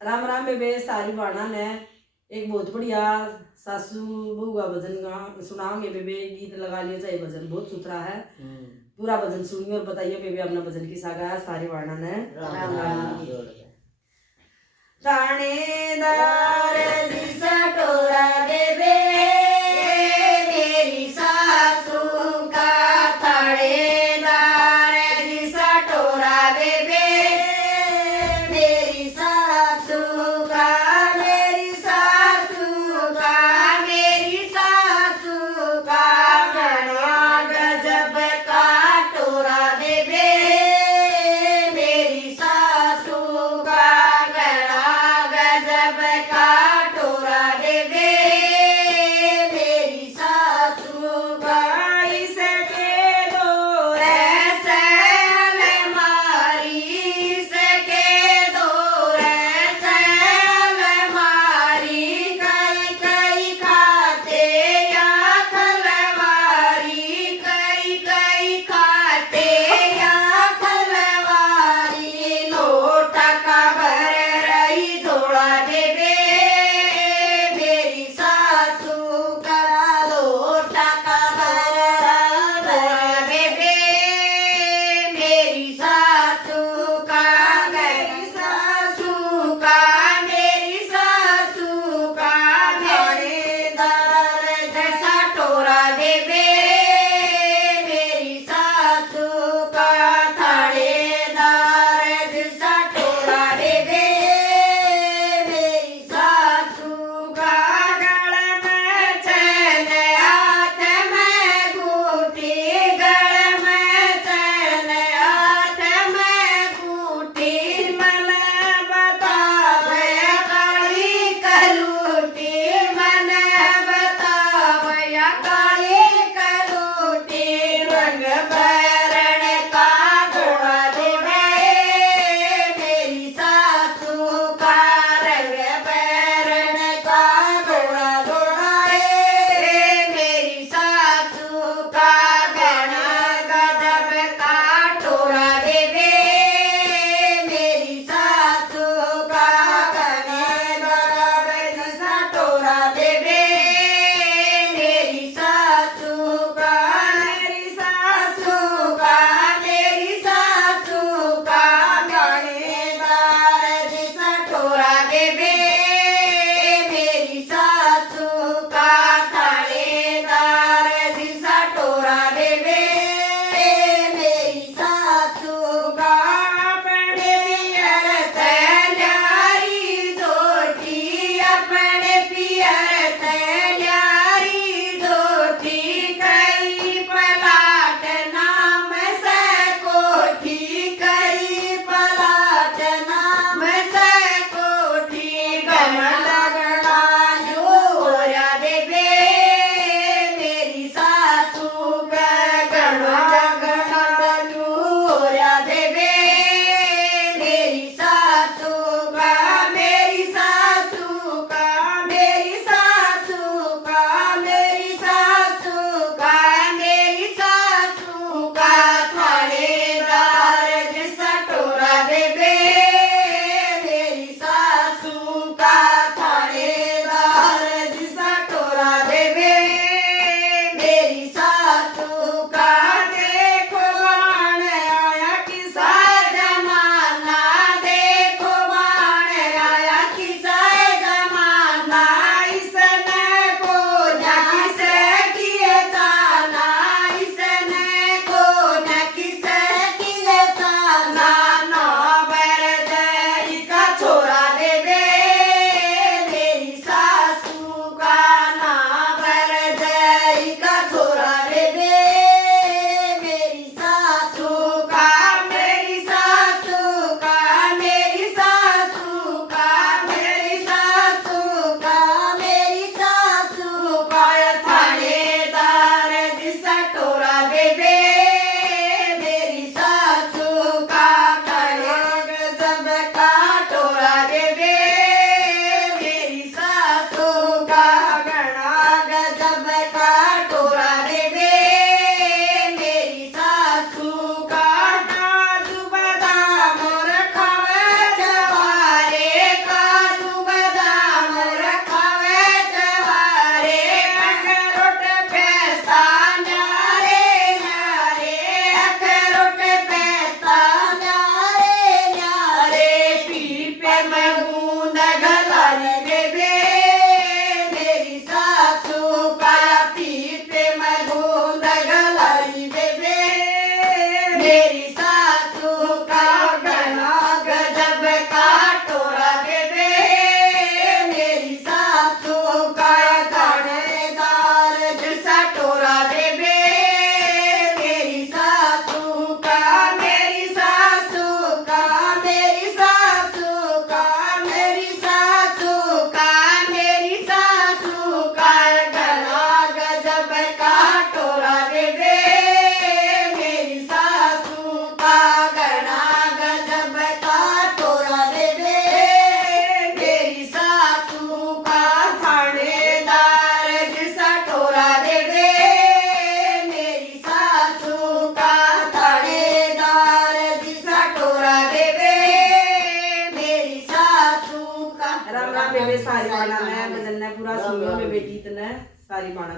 राम राम बेबे। सारी बाणा ने एक बहुत बढ़िया सासू बहू का भजन सुनाओगे बेबे। गीत लगा लियो चाहे भजन बहुत सुथरा है। पूरा भजन सुनिए और बताइए बेबे अपना भजन किसा गाया सारी बाणा ने। राम राम। थानेदार जी सटोरा बेबे मेरी सासू का थानेदार जी सटोरा बेबे मेरी सासू का मेरी सासू का मेरी सासू का घना गजब का टोरा बेबे मेरी सासू का घना गजब राम राम बेबे सारी बाणा ने भजन ने पूरा सुनियो बेबे गीत ने सारी बाणा